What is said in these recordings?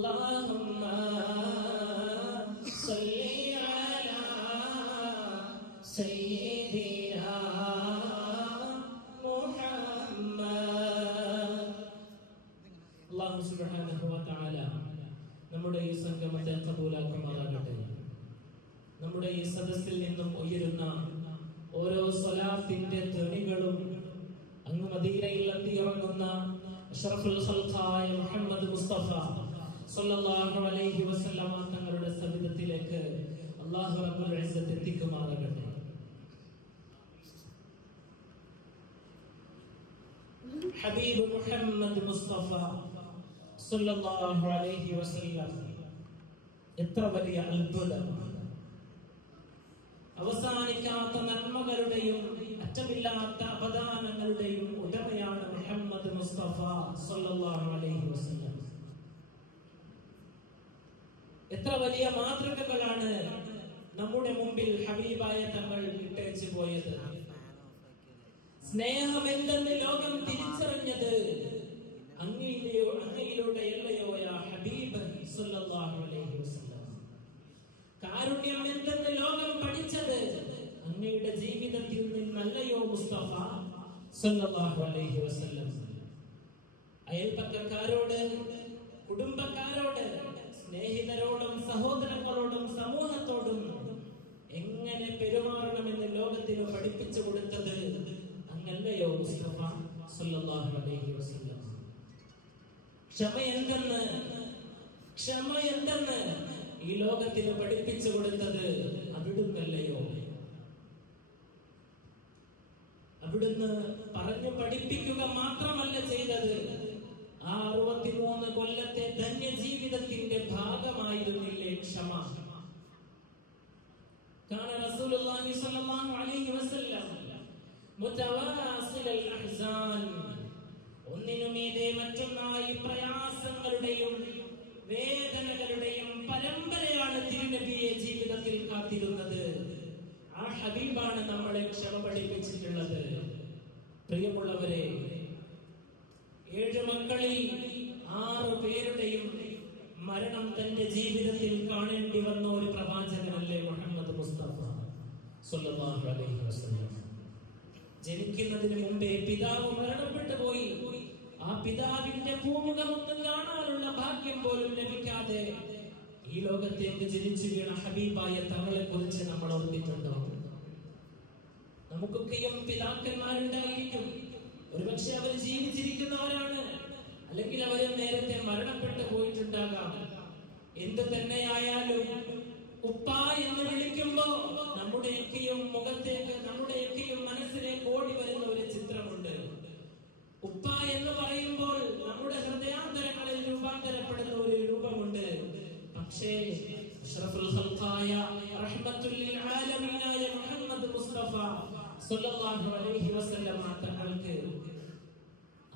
اللهم صل على سيدنا محمد. അല്ലാഹു സുബ്ഹാനഹു വ തആല നമ്മുടെ ഈ സംഗമത്തെ ഖബൂലാക്കുമാറാകട്ടെ. നമ്മുടെ ഈ സദസ്സിൽ നിന്നും ഉയരുന്ന ഓരോ സ്വലാത്തിന്റെ ധ്വനികളും അങ്ങ് മദീനയിൽ എത്തിയിറങ്ങുന്ന അഷ്റഫുൽ ഖൽഖായ മുഹമ്മദ് മുസ്തഫ സ്വല്ലല്ലാഹു അലൈഹി വസല്ലമ തങ്ങളുടെ സവിധത്തിലേക്ക് അല്ലാഹു റബ്ബുൽ ഇസ്സത്ത് എത്തിക്കുമാറാകട്ടെ. ഹബീബ് മുഹമ്മദ് മുസ്തഫ സ്വല്ലല്ലാഹു അലൈഹി വസല്ലം എത്ര വലിയ അത്ഭുതമാണ്! അവസാനിക്കാത്ത നന്മകളുടെയും അറ്റമില്ലാത്ത അവദാനങ്ങളുടെയും ഉടമയാണ് മുഹമ്മദ് മുസ്തഫ സ്വല്ലല്ലാഹു അലൈഹി വസല്ലം. എത്ര വലിയ മാതൃകകളാണ് നമ്മുടെ മുമ്പിൽ ഹബീബായ തങ്ങൾ ഇട്ടേച്ചു പോയത്. സ്നേഹം എന്തെന്ന് ലോകം തിരിച്ചറിഞ്ഞത് അങ്ങയിലൂടെ അല്ലയോ യാ ഹബീബ് സ്വല്ലല്ലാഹു അലൈഹി വസല്ലം. കാരുണ്യം എന്തെന്ന് ലോകം പഠിച്ചത് അങ്ങയുടെ ജീവിതത്തിൽ നിന്നല്ലയോ മുസ്തഫ സ്വല്ലല്ലാഹു അലൈഹി വസല്ലം. അയൽപക്കക്കാരോട്, കുടുംബക്കാരോട്, സ്നേഹിതരോടും സഹോദരങ്ങളോടും സമൂഹത്തോടും എങ്ങനെ പെരുമാറണമെന്ന് ലോകത്തിന് പഠിപ്പിച്ചു കൊടുത്തത് അങ്ങല്ലയോ മുസ്തഫ സ്വല്ലല്ലാഹു അലൈഹി വസല്ലം. ക്ഷമ എന്തെന്ന് ഈ ലോകത്തിന് പഠിപ്പിച്ചു കൊടുത്തത് അവിടുന്നല്ലയോ? അവിടുന്ന് പറഞ്ഞു പഠിപ്പിക്കുക മാത്രമല്ല ചെയ്തത്, ആ 63 കൊല്ലത്തെ ധന്യജീവിതത്തിന്റെ ഭാഗമായിരുന്നില്ലേ ക്ഷമ? കാന റസൂലുള്ളാഹി സ്വല്ലല്ലാഹു അലൈഹി വസല്ലം മുതവാസിലൽ അഹ്സാൻ, ഒന്നിനുമീതെ മറ്റൊന്നായി പ്രയാസങ്ങളുടെയും വേദനകളുടെയും പരമ്പരയാണ് തിരുനബിയെ ജീവിതത്തിൽ കാത്തിരുന്നത്. ആ ഹബീബാണ് നമ്മളെ ക്ഷമ പഠിപ്പിച്ചിട്ടുള്ളത്. പ്രിയമുള്ളവരെ, 7 മക്കളിൽ 6 പേരുടെയും മരണം തന്റെ ജീവിതത്തിൽ കാണേണ്ടി വന്ന ഒരു പ്രവാചകനല്ലേ മുഹമ്മദ് മുസ്തഫ സ്വല്ലല്ലാഹു അലൈഹി വസല്ലം. ജനിക്കുന്നതിന് മുമ്പേ പിതാവ് മരണപ്പെട്ടു പോയി. ആ പിതാവിന്റെ പൂമുഖമൊന്നും കാണാനുള്ള ഭാഗ്യം പോലും ലഭിക്കാതെ ഈ ലോകത്തേക്ക് ജനിച്ചു വീണ ഹബീബായ തങ്ങളെ കുറിച്ച് നമ്മൾ ഓർത്തിട്ടുണ്ടോ? നമുക്കൊക്കെയും പിതാക്കന്മാരുണ്ടായിരിക്കും. ഒരുപക്ഷെ അവർ ജീവിച്ചിരിക്കുന്നവരാണ്, അല്ലെങ്കിൽ അവർ നേരത്തെ മരണപ്പെട്ടു പോയിട്ടുണ്ടാകാം. എന്ത് തന്നെയായാലും ഉപ്പ എന്ന് വിളിക്കുമ്പോ നമ്മുടെയൊക്കെയും മുഖത്തേക്ക്, നമ്മുടെയൊക്കെയും മനസ്സിലേക്ക് ഓടി വരുന്ന ഒരു ചിത്രമുണ്ട്. ഉപ്പ എന്ന് പറയുമ്പോൾ നമ്മുടെ ഹൃദയാന്തരങ്ങളിൽ രൂപാന്തരപ്പെടുന്ന ഒരു രൂപമുണ്ട്. പക്ഷേ അഷ്റഫുൽ ഖൽഖായ റഹ്മത്തുൽ ലിൽ ആലമീനായ മുഹമ്മദ് മുസ്തഫ സ്വല്ലല്ലാഹു അലൈഹി വസല്ലം തങ്ങൾക്ക്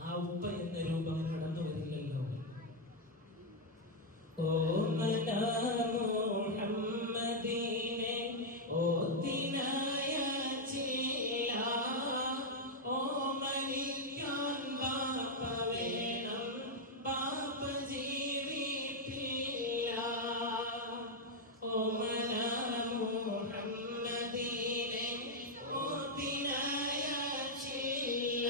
ആ ഉപ്പ എന്ന രൂപം കടന്നു വരില്ലല്ലോ. ഓ മുഹമ്മദീനെ ഓതിനായ ചില്ല, ഓ മരിക്കാൻ ബാപ്പ വേണം, ബാപ്പ ജീവിപ്പില്ല. ഓ മുഹമ്മദീനെ ഓതിനായ ചില്ല,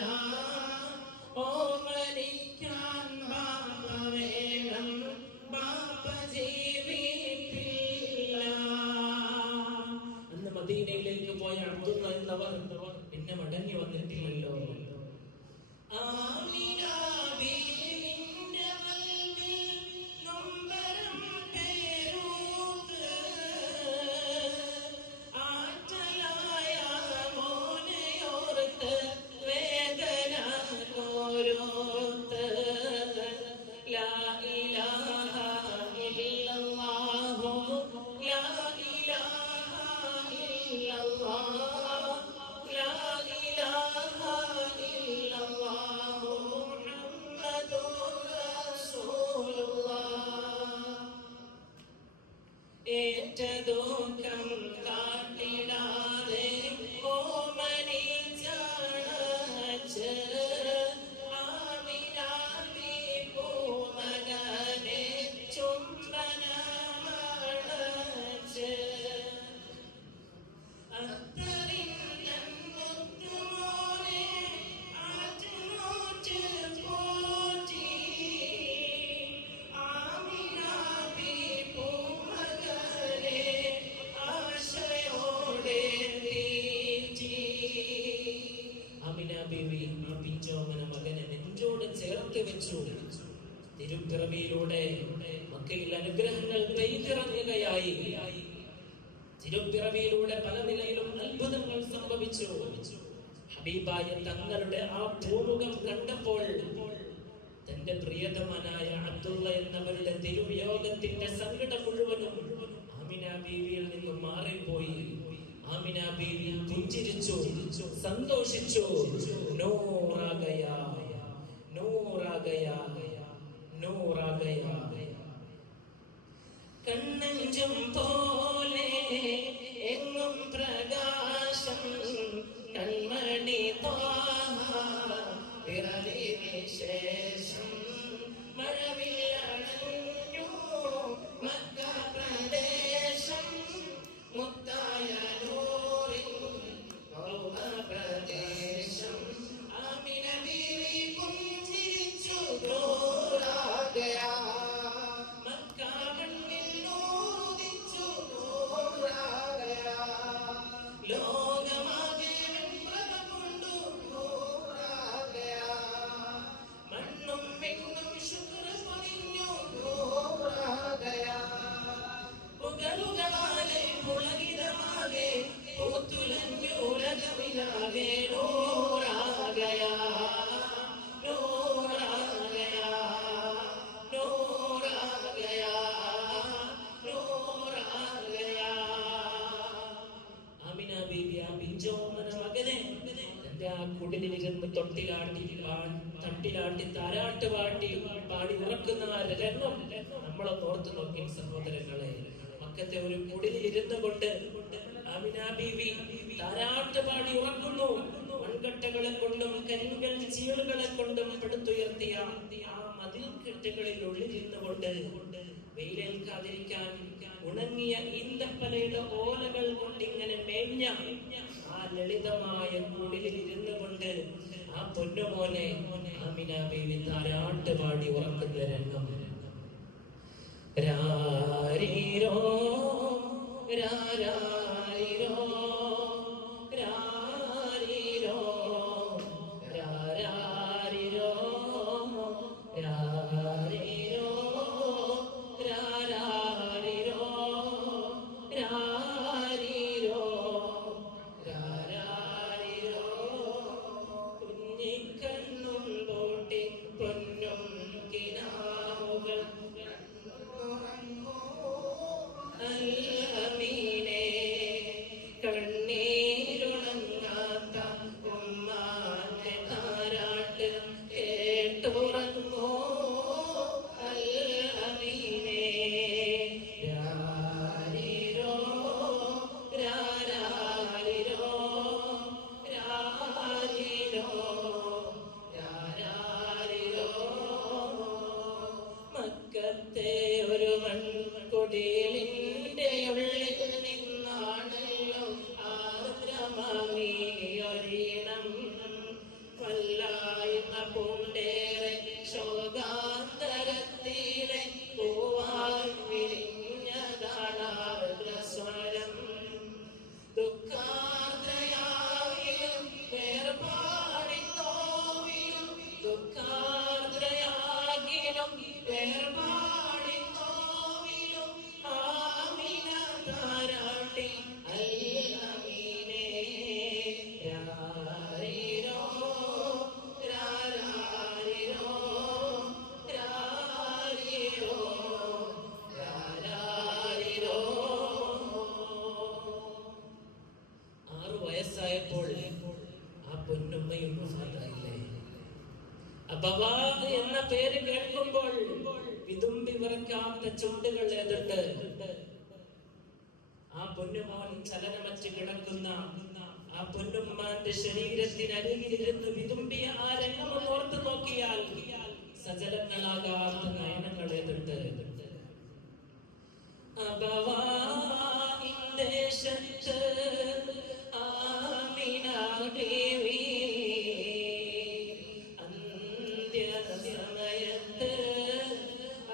ഓ മരിക്കാൻ ബാപ്പ വേണം, ബാപ്പ ജീവിപ്പില്ല. അന്ന് മദീനയിലേക്ക് പോയ അബ്ദുള്ള എന്നവർ പിന്നെ മടങ്ങി വന്നിട്ടില്ലല്ലോ. ആമിന ബീവിന്റെ കൽബിൽ നൊമ്പരം പേരൂത്ത്, ആറ്റലായ മോനെയോർത്ത് വേദന കോരോത്ത്. ലാ ഇലാഹ ഇല്ലല്ലാഹു, ലാ ഇലാഹ ഇല്ലല്ലാഹ്, ലാ ഇലാഹ ഇല്ലല്ലാഹു മുഹമ്മദുർ റസൂലുള്ളാഹ്. ഏറ്റദുഃഖം കാട്ടിടാതെ ഓമനിച്ചണച്ച് ആമിന ബീ പൂമകനെ ചോ മക്കയിൽ അനുഗ്രഹങ്ങൾ പെയ്തിറങ്ങുകയായി. തിരുപ്പിറവിയിലൂടെ പല നിലയിലും അത്ഭുതങ്ങൾ സംഭവിച്ചു. ഹബീബായ തങ്ങളുടെ ആ പൂമുഖം കണ്ടപ്പോൾ തന്റെ പ്രിയതമനായ അബ്ദുള്ള എന്നവരുടെ തിരുവിയോഗത്തിന്റെ സങ്കടം മുഴുവനും ആമിന ബീവിയിൽ നിന്നും മാറിപ്പോയി. ആമിന ബീവി പുഞ്ചിരിച്ചു, സന്തോഷിച്ചു. നൂറാഗയാ നൂറാഗയാ നൂറാഗയാ. കണ്ണഞ്ചും പോലെ എങ്ങും പ്രകാശം കൺമണി പിറവിന് ശേഷം മഴവില്ലണഞ്ഞു മക്ക പ്രദേശം മുത്തായ നൂറിൻ പ്രദേശം. ആമിന ബീവി പുഞ്ചിരിച്ചു നൂറാഗയാ. മക്ക കണ്ണിൽ നൂറിച്ചു നൂറാഗയാ. ലോകമാകെ വെൺപ്രഭ കൊണ്ടു നൂറാഗയാ. മണ്ണും പെണ്ണും ശുക്ര പൊതിഞ്ഞു നൂറാഗയാ. പുകളുകളാലെ പുളകിതമാകെ പൂത്തുലഞ്ഞുലകമിലാകെ നൂറാഗയാ നൂറാഗയാ നൂറാഗയാ നൂറാഗയാ. ആമിന ബീവി ആ പിഞ്ചോമന മകനെ തന്റെ ആ കുടിലിരുന്ന് തട്ടിലാട്ടി താരാട്ട് പാടി ഉറക്കുന്ന ആ രംഗം നമ്മളൊന്ന് ഓർത്തു നോക്കി സഹോദരങ്ങളെ. മക്കത്തെ ഒരു കുടിലിൽ ഇരുന്നു കൊണ്ട് ആമിന ബീവി താരാട്ട് പാടി ഉറക്കുന്നു. മൺകട്ടകളെ കൊണ്ടും കരിങ്കൽ ചീളുകളെ കൊണ്ടും പടുത്തുയർത്തിയ ആ മതിൽക്കെട്ടുകളിൽ ഉള്ളിലിരുന്നു കൊണ്ട് വെയിലേൽക്കാതിരിക്കാൻ ഉണങ്ങിയ ഈന്തപ്പനയുടെ ഓലകൾ കൊണ്ടിങ്ങനെ മേഞ്ഞ ആ ലളിതമായ കുടിലിൽ ഇരുന്നു കൊണ്ട് ആ പൊന്നുമോനെ ആമിന ബീവി താരാട്ട് പാടി ഉറക്കുന്ന രംഗം. രാരീരോ രാരീരോ രാരീരോ രാരീരോ രാരീരോ രാരീരോ രാരീരോ രാരീരോ. കുഞ്ഞിക്കണ്ണും പൂട്ടി പൊന്നും കിനാവുകൾ അൽഅമീനേ. കണ്ണീരുണങ്ങാത്ത ഉമ്മാന്റെ താരാട്ട് കേട്ടുറങ്ങോ അൽഅമീനേ. രാരീരോ രാരീരോ രാരീരോ രാരീരോ. മക്കത്തെ ഒരു മൺകുടിലിന്റെ ഉള്ളിൽ നിന്നാണല്ലോ ആർദ്രമീയൊരീണം. വല്ലായ്മ പൂണ്ടേറെ ശോകാന്തരത്തിലെ പൂവായി വിരിഞ്ഞതാണാർദ്രസ്വരം. ദുഃഖാർദ്രയാകിലും വേർപാടിൻ നോവിലും ദുഃഖാർദ്രയാകിലും വേർപാടിൻ നോവിലും ആമിന താരാട്ടി അൽഅമീനേ. രാരീരോ രാരീരോ രാരീരോ രാരീരോ. 6 വയസ്സായപ്പോൾ ആ പൊന്നുമ്മയും വഫാത്തായില്ലേ. അബവാ എന്ന പേര് കേൾക്കുമ്പോൾ വിതുമ്പി വിറക്കാത്ത ചുണ്ടുകൾ ഏതുണ്ട്? ആ പൊന്നുമോൻ ചലനമറ്റ് കിടക്കുന്ന ആ പൊന്നുമ്മാന്റെ ശരീരത്തിനരികിലിരുന്ന് വിതുമ്പിയ ആ രംഗം ഓർത്ത് നോക്കിയാൽ സജലങ്ങളാകാത്ത നയനങ്ങൾ ഏതുണ്ട്? അബവാഇന്റെ ശത്ത് ആമിന ബീവി അന്ത്യസമയത്ത്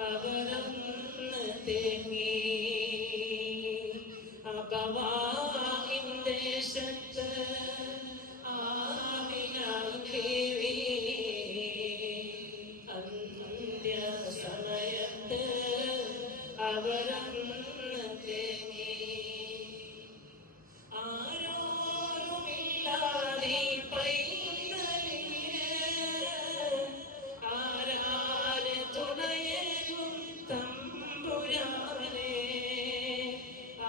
അവരന്ന് തേങ്ങി. അബവാഇന്റെ ശത്ത് ആമിന ബീവി അന്ത്യസമയത്ത് ആദരന്ന് തേങ്ങി ആരോരുമില്ലാതെ പൈതലിന് ആരാര് തുണയേകും തമ്പുരാനെ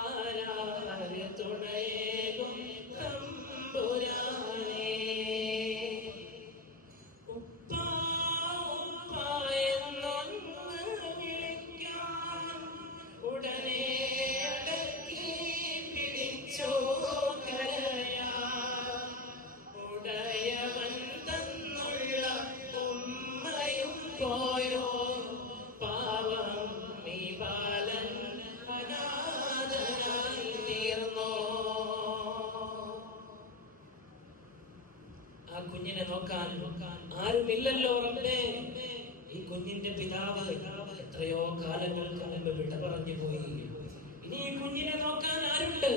ആരാര് തുണയേകും തമ്പുരാനെ ഉപ്പാ ഉപ്പാ എന്നൊന്ന് വിളിക്കാൻ ഉടനെ അടക്കി പിടിച്ചോ കരയാൻ ഉടയവൻ തന്നുള്ള ഉമ്മയും പോയോ പാവം ഈ ബാലൻ അനാഥനായി തീർന്നോ. ആ കുഞ്ഞിനെ നോക്കാൻ ആരുമില്ലല്ലോ റബ്ബേ. ഈ കുഞ്ഞിന്റെ പിതാവ് എത്രയോ കാലങ്ങൾക്ക് മുമ്പ് വിട പറഞ്ഞു പോയി. ഇനി ഈ കുഞ്ഞിനെ നോക്കാൻ ആരുണ്ട്?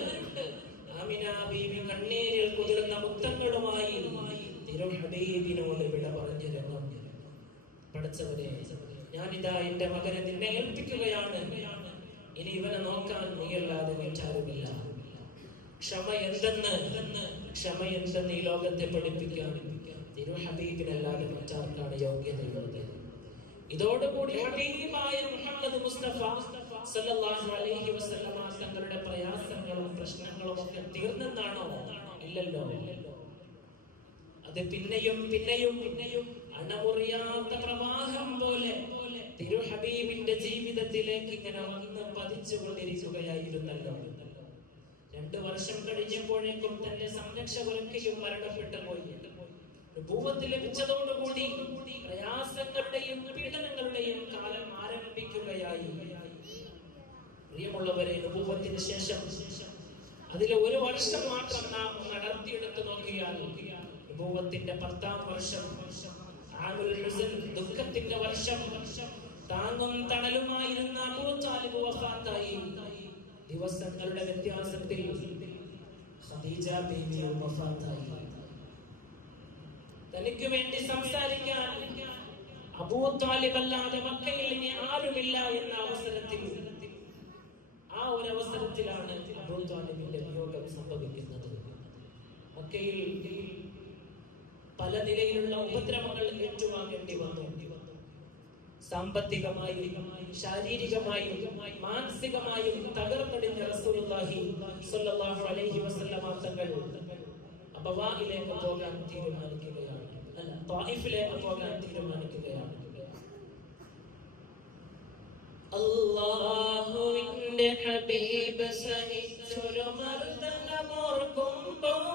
ആമിന ബീവി കണ്ണീരിൽ കുതിർന്ന മുത്തങ്ങളുമായി തിരു ഹബീബിനോട് വിട പറഞ്ഞു രംഗം. പഠിച്ചവരെ, ഞാനിതാ എന്റെ മകനെ നിന്നെ ഏൽപ്പിക്കുകയാണ്. ഇനി ഇവനെ നോക്കാൻ നീയല്ലാതെ മറ്റാരുമില്ല. ക്ഷമ എന്തെന്ന് ഈ ലോകത്തെ പഠിപ്പിക്കാൻ തിരു ഹബീബിനല്ലാതെ മറ്റാർക്കാണ് യോഗ്യതയുള്ളത്? ഇതോടുകൂടി ഹബീബായ മുഹമ്മദ് മുസ്തഫ സല്ലല്ലാഹു അലൈഹി വസല്ലമ തങ്ങളുടെ പ്രയാസങ്ങളും പ്രശ്നങ്ങളും ഒക്കെ തീർന്നെന്നാണോ? ഇല്ലല്ലോ. അത് പിന്നെയും അണമുറിയാത്ത പ്രവാഹം പോലെ തിരു ഹബീബിന്റെ ജീവിതത്തിലേക്ക് ഇങ്ങനെ വന്ന് പതിച്ചുകൊണ്ടിരിക്കുകയായിരുന്നല്ലോ. 2 വർഷം കഴിഞ്ഞപ്പോഴേക്കും തന്റെ സംരക്ഷകരൊക്കെയും മരണപ്പെട്ടു പോയി. നുബുവത്ത് ലഭിച്ചതോടുകൂടി പ്രയാസങ്ങളുടെയും പീഡനങ്ങളുടെയും കാലം ആരംഭിക്കുകയായി. പ്രിയമുള്ളവരെ, നുബുവത്തിന് ശേഷം അതിലെ 1 വർഷം മാത്രം നാം നടത്തിയെടുത്ത് നോക്കിയാൽ നുബുവത്തിന്റെ 10ാം വർഷം ആമുൽ ഹുസ്ൻ, ദുഃഖത്തിന്റെ വർഷം, താങ്ങും തണലുമായിരുന്ന അബൂ താലിബ് വഫാത്തായി. ദിവസങ്ങളുടെ വ്യത്യാസത്തിൽ ഖദീജ ബീവിയും വഫാത്തായി. തനിക്ക് വേണ്ടി സംസാരിക്കാൻ അബൂ താലിബ് അല്ലാതെ മക്കയിൽ ഇനി ആരുമില്ല എന്ന അവസരത്തിൽ, ആ ഒരു അവസരത്തിലാണ് അബൂ താലിബിന്റെ വിയോഗം സംഭവിക്കുന്നത്. മക്കയിൽ പല നിലയിലുള്ള ഉപദ്രവങ്ങൾ ഏറ്റുവാങ്ങേണ്ടി വന്നു. സാമ്പത്തികമായും ശാരീരികമായും മാനസികമായും തകർന്നടിഞ്ഞ റസൂലുള്ളാഹി സ്വല്ലല്ലാഹു അലൈഹി വസല്ലമ തങ്ങൾ അബവായിലേക്ക് പോകാൻ തീരുമാനിക്കുകയാണ്. ത്വായിഫിലേക്ക് പോകാൻ തീരുമാനിക്കുകയാണ്. അല്ലാഹുവിന്റെ ഹബീബ് സഹിച്ചൊരു മർദ്ദനമോർക്കുമ്പോൾ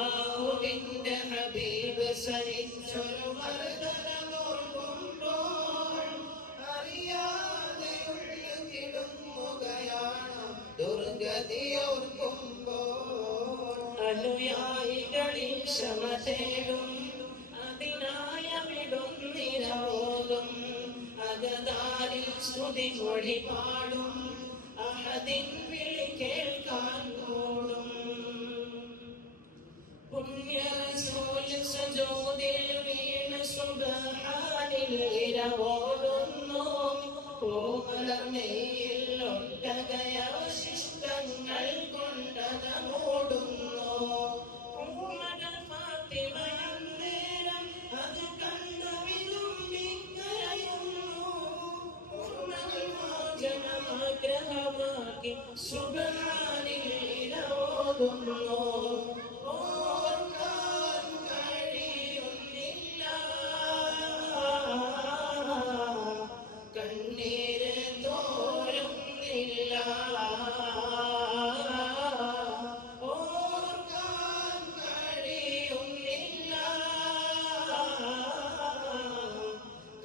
അല്ലാഹുവിന്റെ ഹബീബ് സഹിച്ചൊരു മർദ്ദനമോർക്കുമ്പോൾ അറിയാതെ ഉള്ളുകിടുങ്ങുകയാണ് ദുർഗതിയോർക്കുമ്പോൾ. അനുയായികളിൽ ക്ഷമ തേടും, അതിനായവിടും നിരവോതും, അകതാരിൽ സ്തുതി മൊഴി പാടും, അഹദിൻ വിളി കേൾക്കാൻ കൂടും. പുണ്യ റസൂൽ സുജൂദിൽ വീണ് സുബ്ഹാനിൽ ഇരവോടുന്നു, പൂമലർമയിൽ ഒട്ടകയവശിഷ്ടങ്ങൾ കൊണ്ടത മൂടുന്നു. പൂമകൾ ഫാത്തിമയന്നേരം അത് കണ്ടു വിതുമ്പിക്കരയുന്നു, ആഗ്രഹമാക്കി സുബ്ഹാനിൽ ഇരവോടുന്നു. ഓർക്കാൻ കഴിയുന്നില്ല, കണ്ണീര് തോരുന്നില്ല. ഓർക്കാൻ കഴിയുന്നില്ല,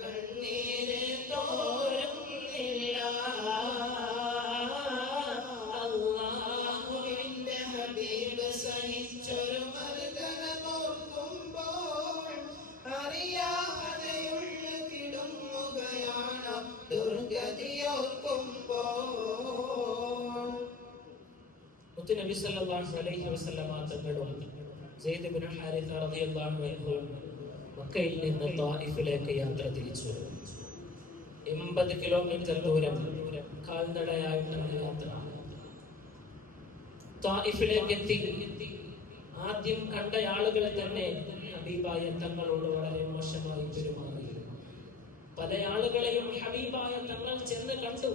കണ്ണീര് തോരുന്നില്ല. അല്ലാഹുവിന്റെ ഹബീബ് സഹിച്ചൊരു മർദ്ദനമോർക്കുമ്പോൾ അറിയാതെ ഉള്ളു കിടുങ്ങുകയാണ് ദുർഗതിയോർക്കുമ്പോൾ. നബി സല്ലല്ലാഹു അലൈഹി വസല്ലമ തങ്ങളും സെയ്ദ് ഇബ്നു ഹാരിസ റളിയല്ലാഹു അൻഹു മക്കയിൽ നിന്ന് ത്വായിഫിലേക്ക് യാത്ര തിരിച്ചു. 80 കിലോമീറ്റർ ദൂരം കാൽനടയായിട്ടുള്ള യാത്ര. ത്വായിഫിലേക്ക് എത്തി. ആദ്യം കണ്ട ആളുകൾ തന്നെ ഹബീബായ തങ്ങളോട് വളരെ മോശമായി പെരുമാറി. പല ആളുകളെയും ഹബീബായ തങ്ങൾ ചെന്ന് കണ്ടു.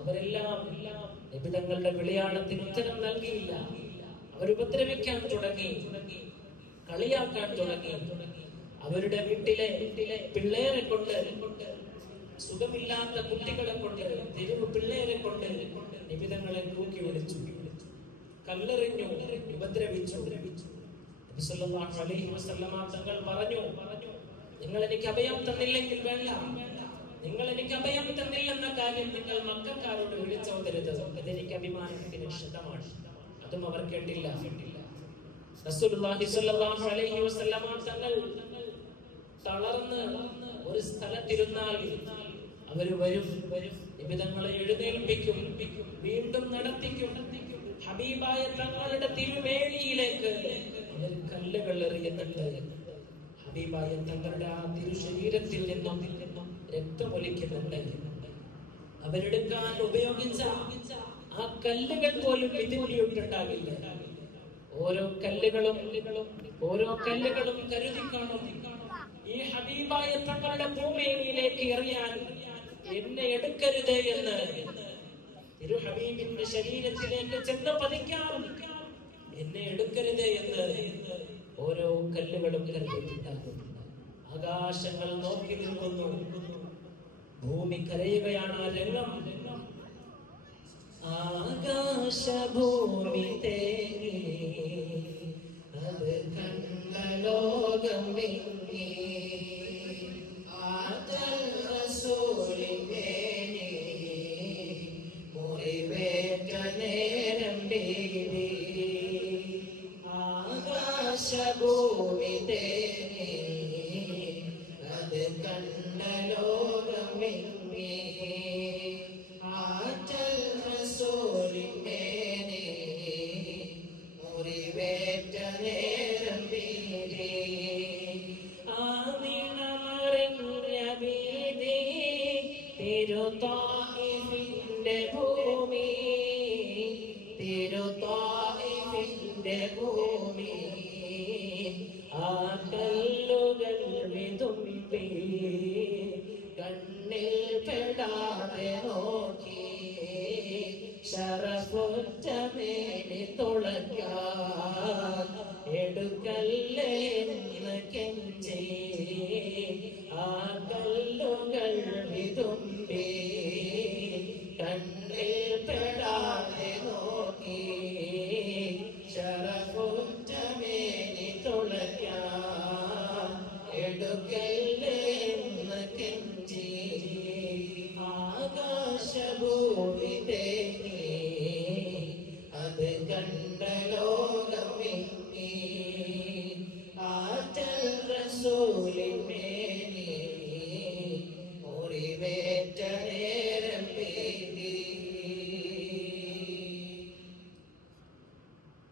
അവരെല്ലാം നബി തങ്ങളുടെ വിളിയാണത്തിന് ഉത്തരം നൽകിയില്ല. അവർ ഉപദ്രവിക്കാൻ തുടങ്ങി, കളിയാക്കാൻ തുടങ്ങി. അവരുടെ വീട്ടിലെ പിള്ളേരെ കൊണ്ട്, സുഖമില്ലാത്ത കുട്ടികളെ കൊണ്ട്, തെരുവ് പിള്ളേരെ കൊണ്ട് നബി തങ്ങളെ തൂക്കി വിളിച്ചു, കല്ലെറിഞ്ഞു, ഉപദ്രവിച്ചു. നബി സല്ലല്ലാഹു അലൈഹി വസല്ലമ തങ്ങൾ പറഞ്ഞു, നിങ്ങൾ എനിക്ക് അഭയം തന്നില്ലെങ്കിൽ വേണ്ട, നിങ്ങൾ എനിക്ക് അഭയം തന്നില്ലെന്ന കാര്യം നിങ്ങൾ മക്കക്കാരോട് വിളിച്ചോതരുത്. അതെനിക്ക് അഭിമാനത്തിന് ക്ഷതമാണ്. അതും അവർ കേട്ടില്ല. റസൂലുള്ളാഹി സ്വല്ലല്ലാഹു അലൈഹി വസല്ലമ തങ്ങൾ തളർന്ന് ഒരു സ്ഥലത്തിരുന്നാൽ അവർ വരും, നിബിധങ്ങളെ എഴുന്നേൽപ്പിക്കും, വീണ്ടും നടത്തിക്കും. ഹബീബായ തങ്ങളുടെ തിരുമേനിയിലേക്ക് അവർ കല്ലുകൾ എറിയുന്നുണ്ട്. ഹബീബായ തങ്ങളുടെ ആ തിരുശരീരത്തിൽ നിന്നും രക്തമൊലിക്കുന്നുണ്ട്. അവരെടുക്കാൻ ഉപയോഗിച്ച ആ കല്ലുകൾ പോലും വിധിമുടിയിട്ടുണ്ടാകില്ല. ഓരോ കല്ലുകളും കരുതി കാണും. ഈ ഹബീബായ തങ്ങളുടെ ഭൂമിയിലേക്ക് എറിയാൻ എന്നെ എടുക്കരുത് എന്ന് തിരു ഹബീബിന്റെ ശരീരത്തിലേക്ക് ചെന്ന് പതിക്കാൻ എന്നെ എടുക്കരുത് എന്ന് ഓരോ കല്ലുകളും കരുതിയിട്ടുണ്ടാകും. ആകാശങ്ങൾ നോക്കി നിൽക്കുന്നു. ഭൂമി കരയുകയാണ്. ആ രംഗം ആകാശഭൂമി തേരി അത് കണ്ട ലോകം വിങ്ങി. ആദൽ റസൂലിന്റെ മുറിവേറ്റ നേരം ബീവി. ആകാശഭൂമി തേരി അത് കണ്ട ലോകം വിങ്ങി. ആദൽ റസൂലിന്റെ മുറിവേറ്റ നേരം ബീവി. തിരുത്തായിഫിന്റെ ഭൂമി, തിരുത്തായിഫിന്റെ ഭൂമി. ആ കല്ലുകൾ വിതുമ്പി കണ്ണിൽ പെടാതെ നോക്കി. ശറഫുറ്റ മേനി തുളയ്ക്കാൻ എടുക്കല്ലേ എന്ന് കെഞ്ചി. ആ കല്ലുകൾ വിതുമ്പി കണ്ണിൽ പെടാതെ നോക്കി. ശറഫുറ്റ മേനി തുളയ്ക്കാൻ എടുക്കല്ലേ എന്ന് കെഞ്ചി. ആകാശഭൂമി തേങ്ങി അത് കണ്ട ലോകം വിങ്ങി. ആറ്റൽ റസൂലിന്മേനി മുറിവേറ്റ നേരം ബീവി.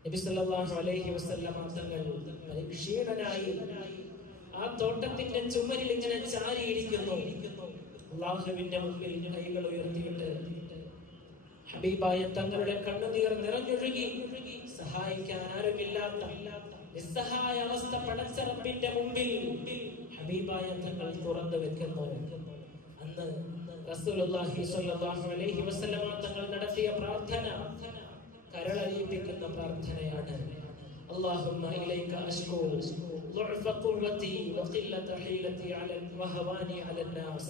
നബി സല്ലല്ലാഹു അലൈഹി വസല്ലമ തങ്ങൾ പരിക്ഷീണനായി ആ തോട്ടത്തിന്റെ ചുമരിൽ ഇങ്ങനെ ചാരിയിരിക്കുന്നു. അല്ലാഹുവിന്റെ മുമ്പിൽ കൈകൾ ഉയർത്തിയിട്ട് ഹബീബായ തങ്ങളുടെ കണ്ണുനീർ നിറഞ്ഞൊഴുകി. സഹായിക്കാൻ ആരുമില്ലാത്ത നിസ്സഹായ അവസ്ഥ പടച്ച റബ്ബിന്റെ മുമ്പിൽ ഹബീബായ തങ്ങൾ തുറന്നു വെക്കുന്നു. അന്ന് റസൂലുള്ളാഹി സ്വല്ലല്ലാഹു അലൈഹി വസല്ലമ തങ്ങൾ നടത്തിയ പ്രാർത്ഥന കരളലിയിപ്പിക്കുന്ന പ്രാർത്ഥനയാണ്. اللهم إليك أشكو ضعف قوتي وقلة حيلتي وهواني على الناس.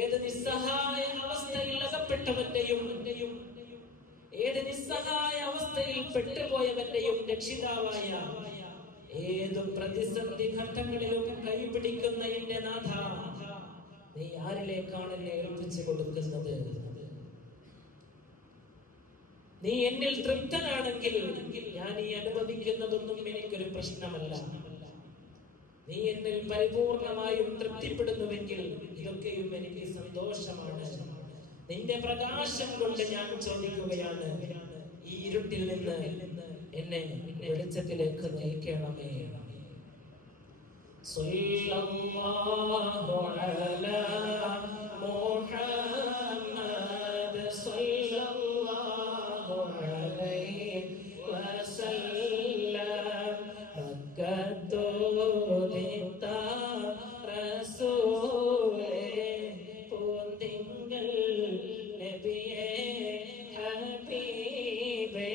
ഏത് നിസ്സഹായ അവസ്ഥയിൽ അകപ്പെട്ടവന്റെയും ഏത് നിസ്സഹായ അവസ്ഥയിൽ പെട്ടുപോയവന്റെയും രക്ഷിതാവായ ഏത് പ്രതിസന്ധി ഘട്ടങ്ങളിലും കൈപിടിക്കുന്ന എന്റെ നാഥ, നീ ആരിലേക്കാണ് എന്നെ ഏൽപ്പിച്ചു കൊടുക്കുന്നത്? നീ എന്നിൽ തൃപ്തനാണെങ്കിൽ ഞാൻ ഈ അനുഭവിക്കുന്നതൊന്നും എനിക്കൊരു പ്രശ്നമല്ല. നീ എന്നിൽ പരിപൂർണമായും തൃപ്തിപ്പെടുന്നുവെങ്കിൽ ഇതൊക്കെയും എനിക്ക് സന്തോഷമാണ്. നിന്റെ പ്രകാശം കൊണ്ട് ഞാൻ ചോദിക്കുകയാണ്, ഈ ഇരുട്ടിൽ നിന്ന് എന്നെ വെളിച്ചത്തിലേക്ക് നയിക്കണമേ. സല്ലല്ലാഹു അലാ മുഹമ്മദ് സല്ലല്ലാഹു അലൈഹി വസല്ലം. മക്കത്തോദിത്ത റസൂലേ പൂന്തിങ്കൾ നബിയേ ഹബീബേ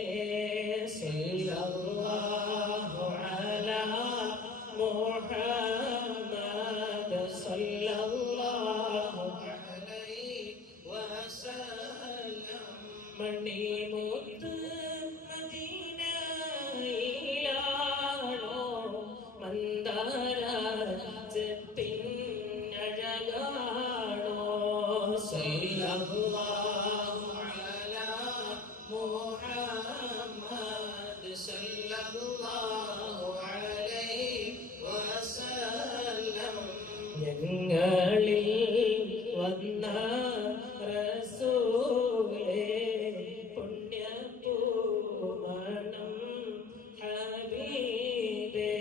സല്ലല്ലാഹു അലാ മുഹമ്മദ് സല്ലല്ലാഹു അലൈഹി വസല്ലം. മണിമുത്ത് മദീനയിലാണോ മന്ദാരപ്പിന്നഴകാണോ സല്ലല്ലാഹു അലാ മുഹമ്മദ് സല്ലല്ലാഹു അലൈഹി വസല്ലം. ഞങ്ങളിൽ വന്ന റസൂലേ പുണ്യപൂമണം ഹബീബേ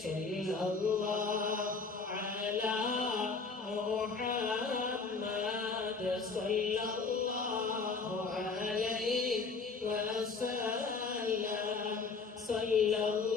സല്ലല്ലാഹു അലാ മുഹമ്മദ് സല്ലല്ലാഹു അലൈഹി വസല്ലം. സല്ലല്ലാഹു